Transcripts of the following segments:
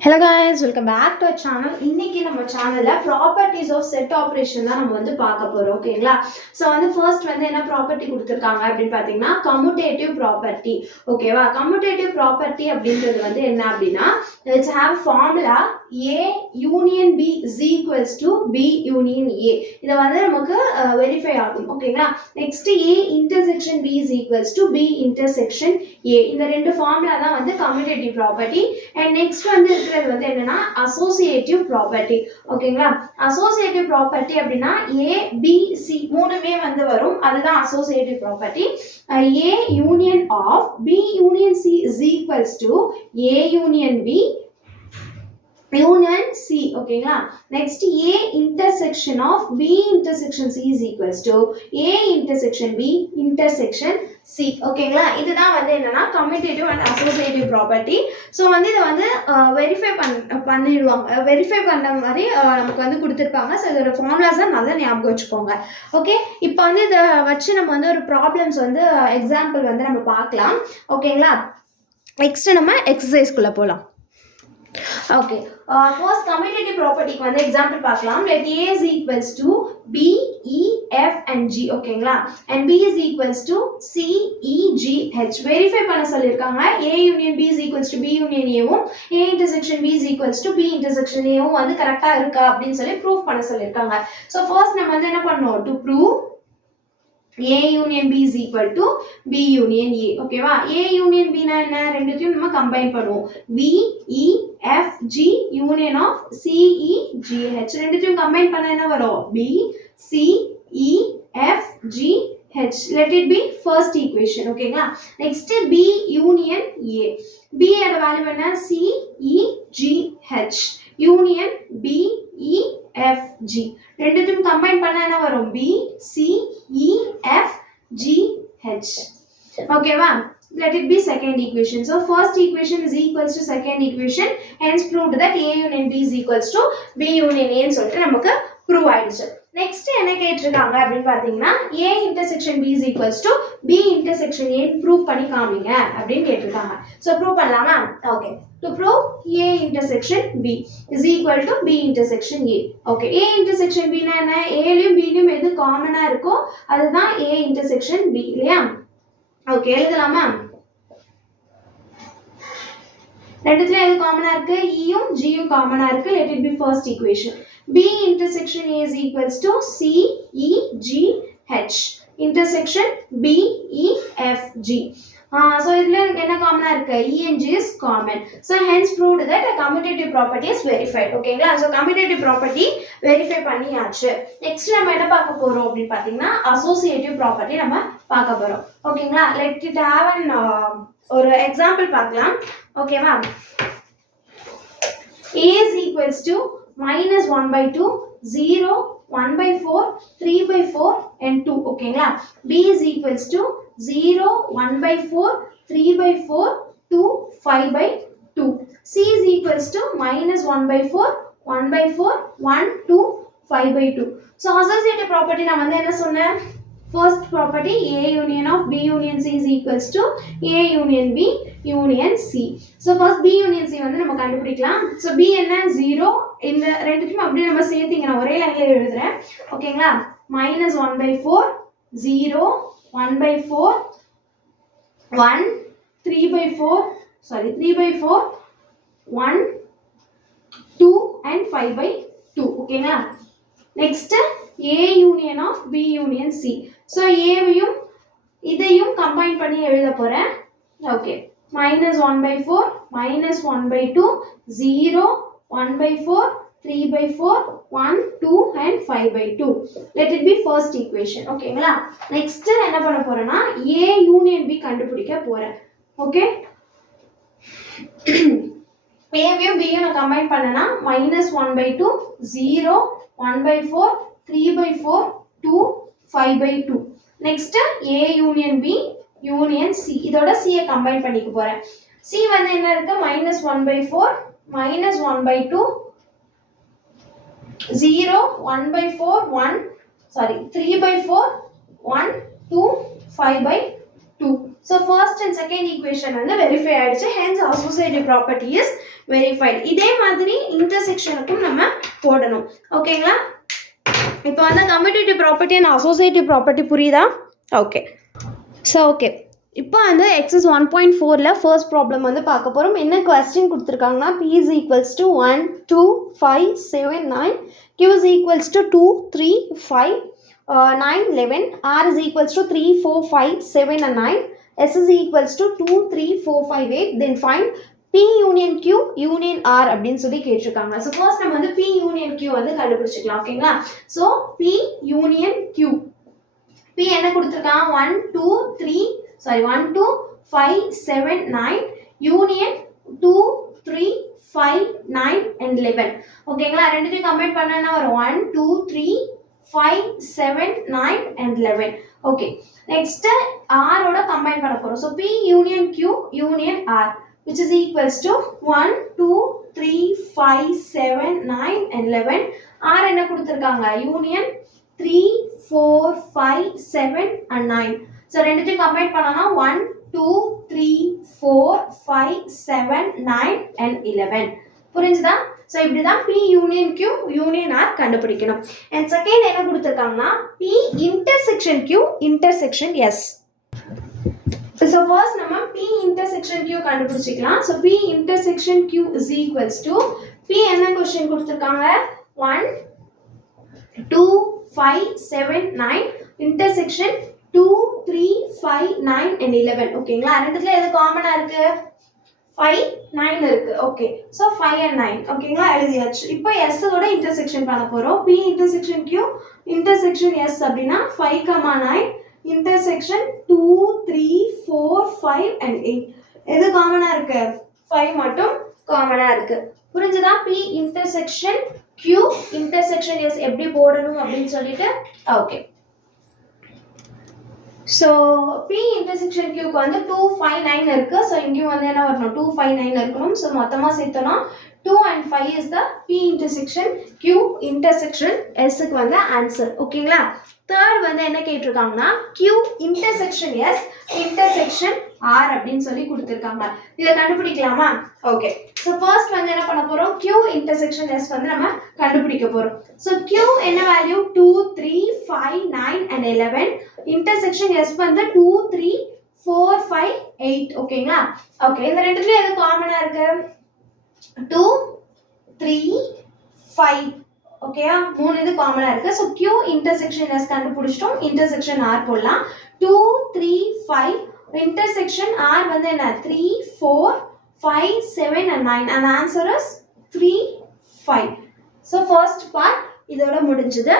Hello guys, welcome back to our channel. இன்னைக்கு நம்ம சேனல்ல ப்ராப்பர்ட்டிஸ் ஆஃப் செட் ஆபரேஷன் தான் நம்ம வந்து பார்க்க போறோம். ஓகேங்களா? ஸோ வந்து ஃபர்ஸ்ட் வந்து என்ன ப்ராப்பர்ட்டி கொடுத்துருக்காங்க அப்படின்னு பார்த்தீங்கன்னா கம்யூட்டேட்டிவ் ப்ராப்பர்ட்டி. ஓகேவா? கம்யூட்டேட்டிவ் ப்ராப்பர்ட்டி அப்படின்றது வந்து என்ன அப்படின்னா it's have formula A union B is equals to B union A. இதை வந்து நமக்கு வெரிஃபை ஆகும். ஓகேங்களா? Next A intersection B is equals to B intersection A. இந்த ரெண்டு ஃபார்முலா தான் வந்து கம்யூட்டேட்டிவ் ப்ராப்பர்ட்டி. அண்ட் நெக்ஸ்ட் வந்து இருக்கிறது வந்து என்னன்னா அசோசியேட்டிவ் ப்ராப்பர்ட்டி. ஓகேங்களா? அசோசியேட்டிவ் ப்ராப்பர்ட்டி அப்படின்னா A B C மூணுமே வந்து வரும். அதுதான் associative property. A union of B union C is equals to A union B union C. ஓகேங்களா? Next A intersection of B intersection C is equals to A intersection B intersection C. ஓகேங்களா? இதுதான் வந்து என்னன்னா commutative and associative property. So வந்து இதை வந்து பண்ணிடுவாங்க. Verify பண்ண மாதிரி நமக்கு வந்து கொடுத்துருப்பாங்க. ஸோ இதோட ஃபார்முலாஸ் தான் நல்லா ஞாபகம் வச்சுக்கோங்க. ஓகே, இப்போ வந்து இதை வச்சு நம்ம வந்து ஒரு ப்ராப்ளம்ஸ் வந்து எக்ஸாம்பிள் வந்து நம்ம பார்க்கலாம். ஓகேங்களா? நெக்ஸ்ட் நம்ம எக்ஸசைஸ்குள்ளே போகலாம். ஓகே, ஃபர்ஸ்ட் கம்யூட்டேட்டிவ் ப்ராப்பர்ட்டிக்கு வந்து எக்ஸாம்பிள் பார்க்கலாம். let A is equals to B E F and G. ஓகேங்களா? and B is equals to C E G H. Verify பண்ண சொல்லியிருக்காங்க. A union B is equals to B union Aவும் A intersection B is equals to B intersection Aவும் வந்து கரெக்டா இருக்கா அப்படின்னு சொல்லி ப்ரூவ் பண்ண சொல்லியிருக்காங்க. ஸோ ஃபர்ஸ்ட் நம்ம வந்து என்ன பண்ணோம்? To prove A union B is equal to B union A. ஓகேவா? A union B னா என்ன? ரெண்டுத்தையும் நம்ம கம்பைன் பண்ணுவோம். B E F G union of C E G H. ரெண்டுத்தையும் கம்பைன் பண்ணா என்ன வரும்? B C E F G H. Let it be first equation. ஓகேங்களா? Next B union A. B ஓட வேல்யூ என்ன? C E G H union B E F G. ரெண்டுத்தையும் combine பண்ணா என்ன வரும்? B C E F G H. ஓகேவா? let it be second equation. So first equation is equals to second equation, hence proved that A union B is equals to B union A ன்னு சொல்லிட்டு நமக்கு prove ஆயிடுச்சு. Next என்ன கேட்டிருக்காங்க அப்படின்னு பார்த்தீங்கன்னா A intersection B is equals to B intersection A prove பண்ணி காமிங்க அப்படின்னு கேட்டிருக்காங்க. ஸோ ப்ரூவ் பண்ணலாமா? Okay, to prove A intersection B is equal to B intersection A. Okay, A intersection B னா என்ன? A லியும் B லியும் எது காமனா இருக்கோ அதுதான் A intersection B இல்லையா? ஓகே, எழுதலாமா? ரெண்டுத்துல எது காமனா இருக்கு? E யும் G யும் காமனா இருக்கு. let it be first equation. B intersection A is equals to C E G H intersection B E F G. So இதுல என்ன காமனா இருக்கு? E and G is common. So hence proved that a commutative property is verified. ஓகேங்களா? So commutative property verify பண்ணியாச்சு. Next நம்ம என்ன பார்க்க போறோம் அப்படின்னு பார்த்தீங்கன்னா associative property நம்ம பார்க்க போறோம். ஓகேங்களா? let it have an ஒரு எக்ஸாம்பிள் பார்க்கலாம். ஓகேவா? A is equals to minus 1 by 2, 0, 1 by 4, 3 by 4 and 2. ஓகேங்களா? B is equals to 0, 1 by 4, 3 by 4, 2, 5 by 2. C is equals to minus 1 by 4, 1 by 4, 1, 2, 5 by 2. So associative property நான் வந்து என்ன சொன்னேன்? First property A union of B union C is equals to A union B union C. So first B union C வந்து நம்ம கண்டுபிடிக்கலாம். So B என்ன? 0. இந்த ரெண்டுத்தையும் அப்படியே நம்ம சேர்த்தீங்க. நான் ஒரே லைன்ல எழுதுறேன். ஓகேங்களா? minus 1 by 4, 0, 1 by 4, 1, 3 by 4, 3 by 4, 1, 2 and 5 by 2. ஓகேங்களா? Next A union of B union C. So A-வையும் இதையும் கம்பைன் பண்ணி எழுத போறேன். Okay, minus 1 by 4, minus 1 by 2, 0, 1 by 4, 3 by 4, 1, 2 and 5 by 2. Let it be first equation. ஓகேங்களா? நெக்ஸ்ட் என்ன பண்ண போறேன்னா A union B கண்டுபிடிக்க போறேன். ஓகே, A-வையும் B-யும் நான் கம்பைன் பண்ணனா minus 1 by 2, 0, 1 by 4, 3 by 4, 2, 5 by 2. Next A union B union C. இதோட C ஐ combine பண்ணிக்க போறேன். C வந்து என்ன இருக்கு? minus 1 by 4, minus 1 by 2, 0, 1 by 4, 3 by 4, 1, 2, 5 by 2. So first and second equation வந்து verify ஆயிடுச்சு. Hence associative property is verified. இதே மாதிரி இன்டர்செக்ஷனுக்கும் நம்ம போடணும். ஓகேங்களா? இப்போ வந்து commutative property and associative property புரியுதா? ஓகே. ஸோ ஓகே, இப்போ வந்து எக்ஸஸ் 1.4ல் ஃபர்ஸ்ட் ப்ராப்ளம் வந்து பார்க்க போகிறோம். என்ன கொஸ்டின் கொடுத்துருக்காங்கன்னா P is equals to 1, 2, 5, 7, 9, Q is equals to 2, 3, 5, 9, 11, R is equals to 3, 4, 5, 7 and 9, S is equals to 2, 3, 4, 5, 8, then find P union Q union R அப்படின்னு சொல்லி கேட்டிருக்காங்க. ஸோ ஃபர்ஸ்ட் நம்ம வந்து P union Q வந்து கண்டுபிடிச்சிக்கலாம். ஓகேங்களா? So P union Q, P என்ன கொடுத்துருக்கான்? 1, 2, 2, 5, 7, 9, union 2, 3, 5, 9 and 11. ஓகேங்களா? ரெண்டுத்தையும் கம்பைன் பண்ணா வரும் 1, 2, 3, 5, 7, 9 and 11. ஓகே, நெக்ஸ்ட் R ஓட கம்பைன் பண்ண போறோம். So P union Q union R which is equals to 1, 2, 3, 5, 7, 9 and 11. R என்ன கொடுத்துருக்காங்க? union 3, 4, 5, 7 and 9. ஸோ ரெண்டுத்தையும் கம்பைன் பண்ணோம்னா 1, 2, 3, 4, 5, 7, 9 and 11. புரிஞ்சுதா? ஸோ இப்படி தான் P union Q union R கண்டுபிடிக்கணும். அண்ட் செகண்ட் என்ன கொடுத்துருக்காங்கன்னா P intersection Q intersection S. So first நம்ம P இன்டர்செக்ஷன் Q கண்டுபிடிச்சிக்கலாம். So P intersection Q is equals to P என்ன கொஸ்டின் கொடுத்துருக்காங்க? 1, 2, 5, 7, 9 இன்டர்செக்ஷன் 2, 3, 5, 9 and 11. ஓகேங்களா? ரெண்டுத்துல எது காமனா இருக்கு? 5, 9 இருக்கு. Okay, so 5 and 9. ஓகேங்களா? எழுதியாச்சு. இப்போ S ஓட இன்டர்செக்ஷன் பண்ண போறோம். P intersection Q intersection S அப்படின்னா 5, 9 இன்டர்செக்ஷன் 2, 3, 4, 5 and 8. எது காமனா இருக்கு? 5 மட்டும் காமனா இருக்கு. புரிஞ்சுதா? P intersection Q intersection S எப்படி போடணும் அப்படின்னு சொல்லிட்டு. ஓகே, ஸோ P இன்டர்செக்ஷன் Qக்கு வந்து 2, 5, 9 இருக்கு. ஸோ இங்கேயும் வந்து என்ன வரணும்? 2, 5, 9 இருக்கணும். ஸோ மொத்தமாக சேர்த்தோம்னா 2 and 5 is the P intersection Q intersection Sக்கு வந்து ஆன்சர். ஓகேங்களா? தேர்ட் வந்து என்ன கேட்டிருக்காங்கன்னா Q intersection S intersection R அப்படின்னு சொல்லி கொடுத்துருக்காங்க. இதை கண்டுபிடிக்கலாமா? ஓகே, ஸோ ஃபர்ஸ்ட் வந்து என்ன பண்ண போறோம்? Q intersection S வந்து நம்ம கண்டுபிடிக்க போறோம். ஸோ Q என்ன வேல்யூ? 2, 3, 5, 9 and 11. intersection S வந்து 2, 3, 4, 5, 8. ஓகேங்களா? ஓகே, இந்த ரெண்டுத்துலயும் எது காமனா இருக்கு? 2, 3, 5. ஓகேயா? மூணு இது காமனா இருக்கு. ஸோ Q intersection S கண்டுபிடிச்சிட்டோம். intersection R போடலாம். 2, 3, 5 intersection R வந்து என்ன? 3, 4, 5, 7 and 9. and the answer is 3, 5. so first part இதோட முடிஞ்சது.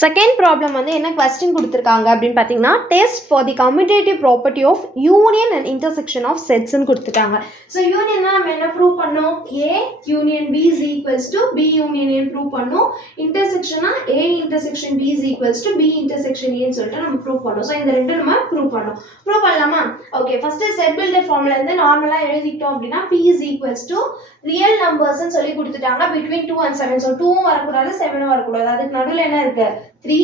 செகண்ட் ப்ராப்ளம் வந்து என்ன கொஸ்டின் கொடுத்துருக்காங்க அப்படின்னு பார்த்தீங்கன்னா test for the commutative property of union and intersection of செட்ஸ்ன்னு கொடுத்துட்டாங்க. ஸோ யூனியன்னா நம்ம என்ன ப்ரூவ் பண்ணோம்? A union B is equals to B union prove பண்ணோம். இன்டர்செக்ஷனா A intersection B is equals to B intersection Aன்னு சொல்லிட்டு நம்ம ப்ரூவ் பண்ணோம். ஸோ இந்த ரெண்டு நம்ம ப்ரூவ் பண்ணோம். ப்ரூவ் பண்ணலாமா? ஓகே, ஃபர்ஸ்ட் செட் பில்டர் ஃபார்ம்ல இருந்து நார்மலாக எழுதிட்டோம் அப்படின்னா P is equals to real நம்பர்ஸ்ன்னு சொல்லி கொடுத்துட்டாங்க between 2 and 7. ஸோ 2ம் வரக்கூடாது 7ம் வரக்கூடாது. அதுக்கு நடுவில் என்ன இருக்கு? 3,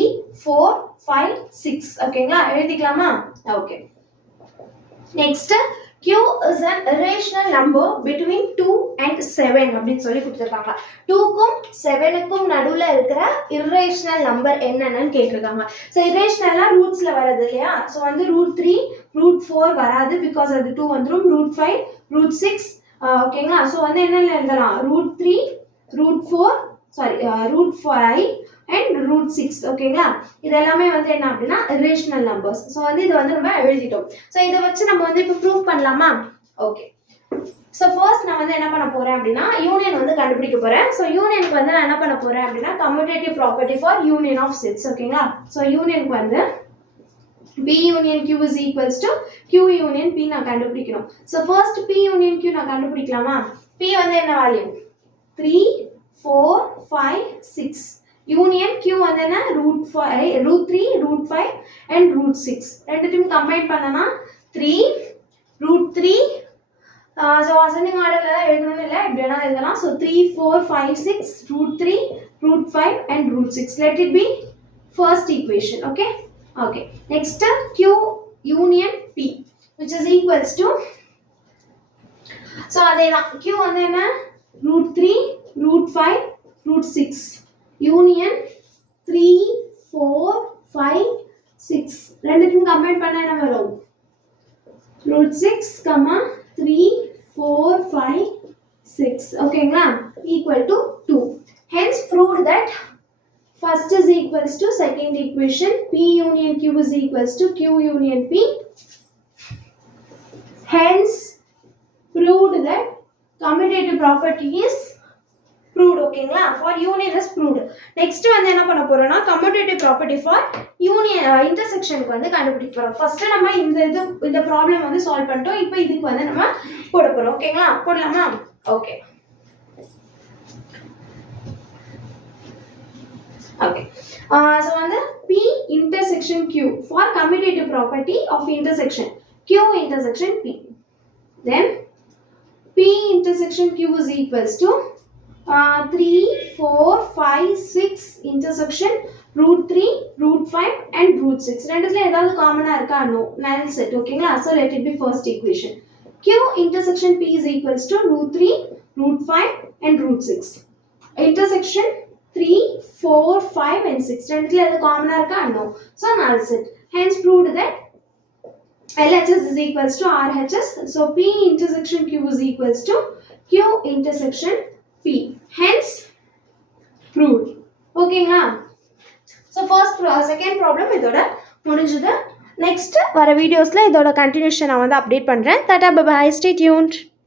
4, 5, 6. ஓகேங்களா? எழுதிக்கலாமா? Okay, next Q is an irrational number between 2 and 7 அப்படின்னு சொல்லி கொடுத்துருக்காங்க. 2க்கும் 7க்கும் நடுவில் இருக்கிற irrational நம்பர் என்னன்னு கேட்டிருக்காங்க. ஸோ irrationalனா ரூட்ஸ்ல வராது இல்லையா? ஸோ வந்து √3, √4 வராது, பிகாஸ் அது 2 வந்துடும். √5, √6. ஓகேங்களா? ஸோ வந்து என்ன எழுதலாம்? √3, √4, √5 and √6. ஓகேங்களா? இது எல்லாமே வந்து என்ன அப்படின்னா irrational numbers. ஸோ வந்து இதை வந்து நம்ம எழுதிட்டோம். ஸோ இதை வச்சு நம்ம வந்து இப்போ ப்ரூவ் பண்ணலாமா? ஓகே, ஸோ ஃபர்ஸ்ட் நான் வந்து என்ன பண்ண போறேன் அப்படின்னா யூனியன் வந்து கண்டுபிடிக்க போறேன். ஸோ யூனியனுக்கு வந்து நான் என்ன பண்ண போறேன் அப்படின்னா commutative property for union of sets. ஓகேங்களா? ஸோ யூனியனுக்கு வந்து P union Q is equals to Q union P நான் கண்டுபிடிக்கணும். So first P union Q நான் கண்டுபிடிக்கலாமா? P வந்து என்ன வேல்யூ? 3, 4, 5, 6. யூனியன் Q வந்து என்ன? √3, √5 and √6. ரெண்டுத்தையும் கம்பைன் பண்ணனா 3, √3. ஸோ அசெண்டிங் ஆர்டர்ல தான் எழுதணும்னு இல்லை, எப்படி வேணா எழுதலாம். So 3, 4, 5, 6, √3, √5 and √6. let it be first equation. okay. Okay, next Q union P which is equals to so அதே தான் Q வந்து என்ன √3 √5 √6 யூனியன் 3 4 5 6 ரெண்டுத்தையும் கம்பைன் பண்ணா என்ன வரும் √6, 3 4 5 6 ஓகேங்களா equal to 2. Hence proved that first is equals to second equation, P union Q is equals to Q union P. Hence proved that commutative property is proved. ஓகேங்களா for union is proved. Next வந்து என்ன பண்ண போறோம்னா commutative property for union intersectionக்கு வந்து கண்டுபிடிக்க போறோம். First நம்ம இந்த ப்ராப்ளம் வந்து சால்வ் பண்ணிட்டோம். இப்போ இதுக்கு வந்து நம்ம போட போறோம். ஓகேங்களா போடலாமா ஓகே okay so வந்து P intersection Q for commutative property of intersection Q intersection P, then P intersection Q is equals to 3 4 5 6 intersection √3 √5 and √6 ரெண்டுத்துல ஏதாவது காமனா இருக்கா no null set ஓகேங்களா so let it be first equation Q intersection P is equals to √3 √5 and √6 intersection 3 4 5 and 6 ரெண்டுத்துல ஏதாவது காமனா இருக்கா no so null set hence proved that LHS is equals to RHS so P intersection Q is equals to Q intersection P hence proved ஓகேங்களா so first second problem இதோட முடிஞ்சது next வர வீடியோஸ்ல இதோட கண்டினியூஷன் நான் வந்து அப்டேட் பண்றேன் tata bye bye stay tuned